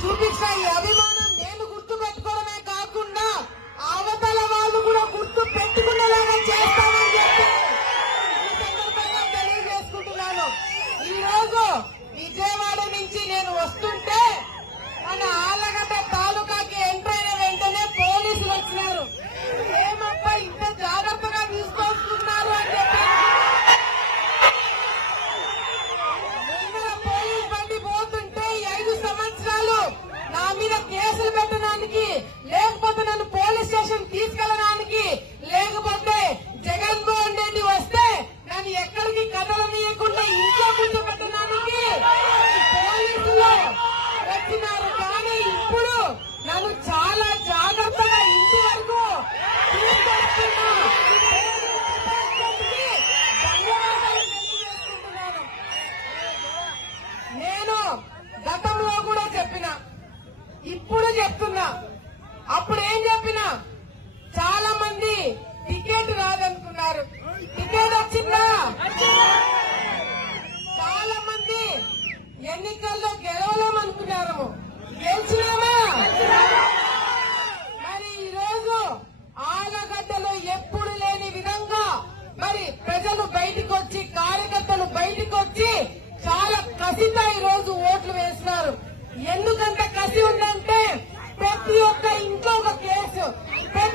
Tudo isso aí, అప్పుడు ఏం చెప్పిన? చాలా మంది టికెట్ రాదనుకున్నారు. టికెట్ వచ్చిందా? చాలా మంది ఎన్నికల్లో గెలవలేమనుకున్నారు గెలిచినామా? మరి ఈ రోజు ఆలగడ్డలో ఎప్పుడు లేని విధంగా మరి ప్రజలు బయటకు వచ్చి కార్యకర్తలు బయటకు వచ్చి చాలా కసితో ఈ రోజు ఓట్లు వేస్తున్నారు ఎందుకంత కసి ఉందని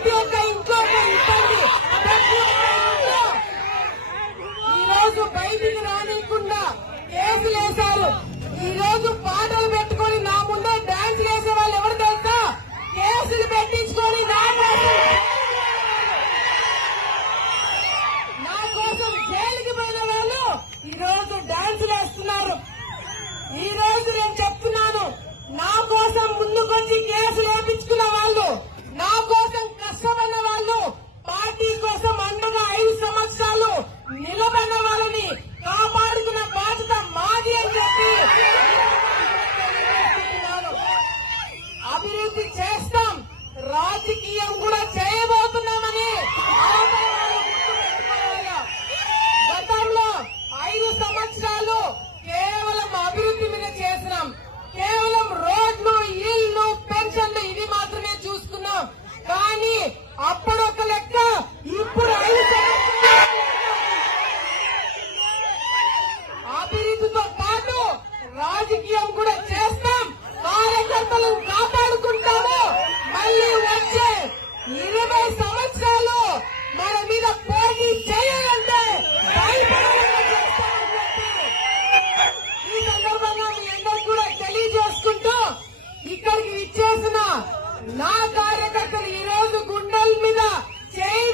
ప్రతి ఒక్క ఇంట్లో ఒక ఇబ్బంది. ప్రతి ఒక్క ఇంట్లో. ఈ రోజు బయటికి రానియకుండా కేసులు వేశారు. ఈ రోజు పాటలు పెట్టుకొని నా ముందే డాన్స్ వేసే వాళ్ళు ఎవరు తెలుసా? కేసులు పెట్టించుకొని నా కోసం నా కోసం జైలుకి పోయిన వాళ్ళు ఈ రోజు డాన్స్ వేస్తున్నారు. ఈ రోజు నేను చెప్తున్నా అభివృద్ధి చేస్తాం. రాజకీయం కూడా ఇక్కడికి ఇచ్చేసిన నా కార్యకర్తలు ఈ రోజు గుండెల మీద చేయి